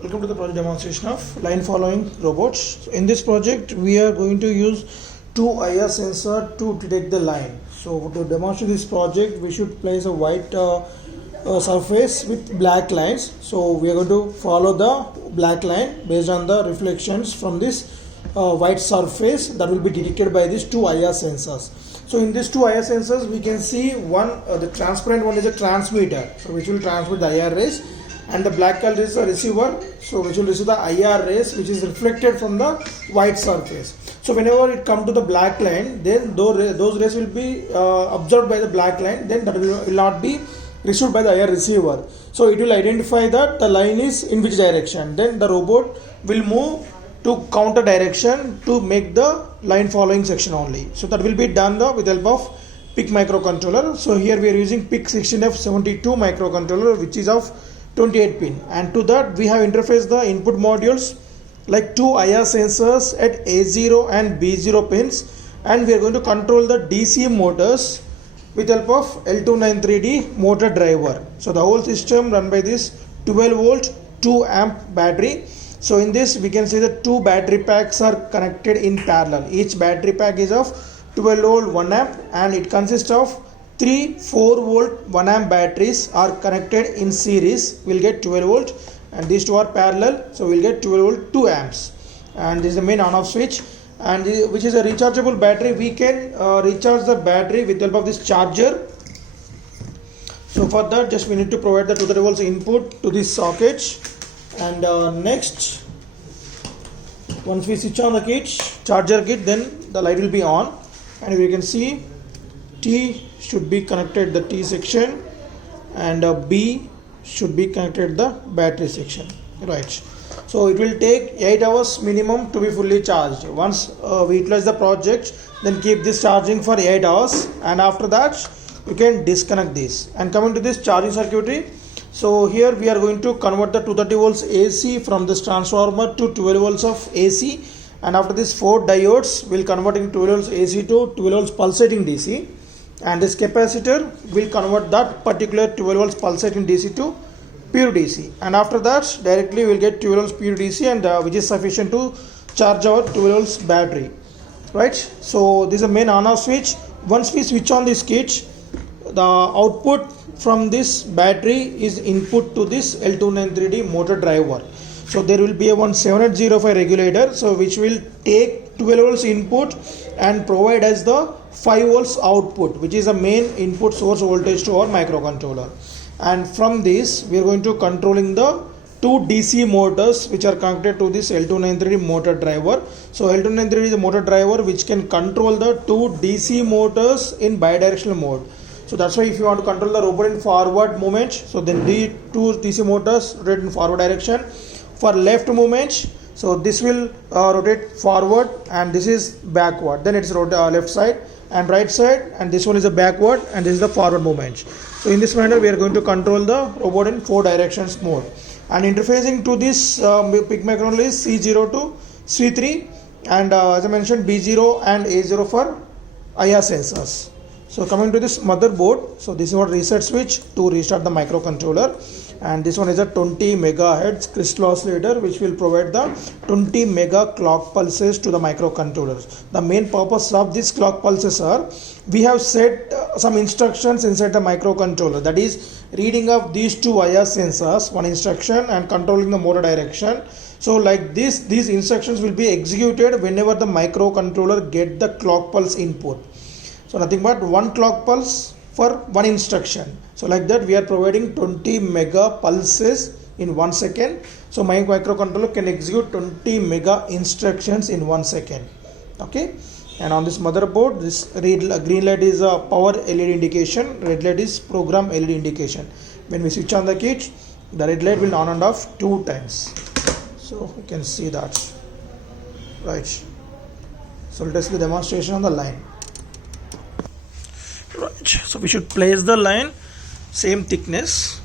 Welcome to the project demonstration of line following robots. So in this project we are going to use two IR sensor to detect the line. So to demonstrate this project we should place a white surface with black lines. So we are going to follow the black line based on the reflections from this white surface that will be detected by these two IR sensors. So in these two IR sensors we can see one the transparent one is a transmitter, so which will transmit the IR rays, and the black color is a receiver, so which will receive the IR rays which is reflected from the white surface. So whenever it come to the black line, then those rays will be observed by the black line, then that will not be received by the IR receiver. So it will identify that the line is in which direction, then the robot will move to counter direction to make the line following section only. So that will be done with the help of PIC microcontroller. So here we are using PIC 16F72 microcontroller, which is of 28 pin, and to that we have interfaced the input modules like two IR sensors at A0 and B0 pins, and we are going to control the DC motors with help of L293D motor driver. So the whole system run by this 12 volt 2 amp battery. So in this we can see that two battery packs are connected in parallel. Each battery pack is of 12 volt 1 amp, and it consists of 4 volt 1 amp batteries are connected in series. We'll get 12 volt, and these two are parallel, so we'll get 12 volt 2 amps. And this is the main on off switch, and which is a rechargeable battery. We can recharge the battery with the help of this charger. So for that just we need to provide the 230 volts input to this socket, and next once we switch on the charger kit, then the light will be on, and we can see T should be connected the T section, and B should be connected the battery section, right? So it will take 8 hours minimum to be fully charged. Once we utilize the project, then keep this charging for 8 hours, and after that you can disconnect this. And coming to this charging circuitry, so here we are going to convert the 230 volts AC from this transformer to 12 volts of AC, and after this 4 diodes will convert in 12 volts AC to 12 volts pulsating DC, and this capacitor will convert that particular 12 volts pulsating DC to pure DC, and after that directly we will get 12 volts pure DC, and which is sufficient to charge our 12 volts battery, right? So this is the main on off switch. Once we switch on this kit, the output from this battery is input to this L293D motor driver. So there will be a 7805 regulator, so which will take 12 volts input and provide as the 5 volts output, which is the main input source voltage to our microcontroller. And from this we are going to controlling the two DC motors which are connected to this L293D motor driver. So L293D is the motor driver which can control the two DC motors in bidirectional mode. So that's why if you want to control the robot in forward movement, so then the two DC motors rotate in forward direction. For left movement, so this will rotate forward, and this is backward, then it's left side and right side, and this one is a backward, and this is the forward movement. So in this manner we are going to control the robot in 4 directions mode. And interfacing to this PIC microcontroller is C0 to C3, and as I mentioned B0 and A0 for IR sensors. So coming to this motherboard, so this is what reset switch to restart the microcontroller, and this one is a 20 megahertz crystal oscillator which will provide the 20 mega clock pulses to the microcontrollers. The main purpose of this clock pulses are, we have set some instructions inside the microcontroller, that is reading of these two IR sensors, one instruction, and controlling the motor direction. So like this, these instructions will be executed whenever the microcontroller get the clock pulse input. So nothing but one clock pulse for one instruction. So like that we are providing 20 mega pulses in 1 second. So my microcontroller can execute 20 mega instructions in 1 second. Okay. And on this motherboard, this green light is a power LED indication, red light is program LED indication. When we switch on the kit, the red light will on and off 2 times. So you can see that, right? So let us do the demonstration on the line. Right, so we should place the line same thickness.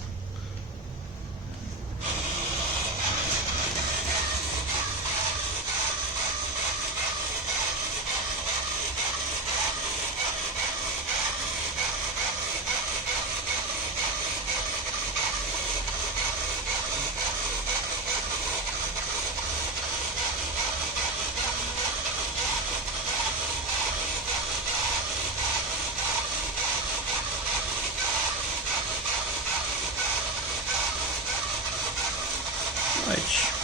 much.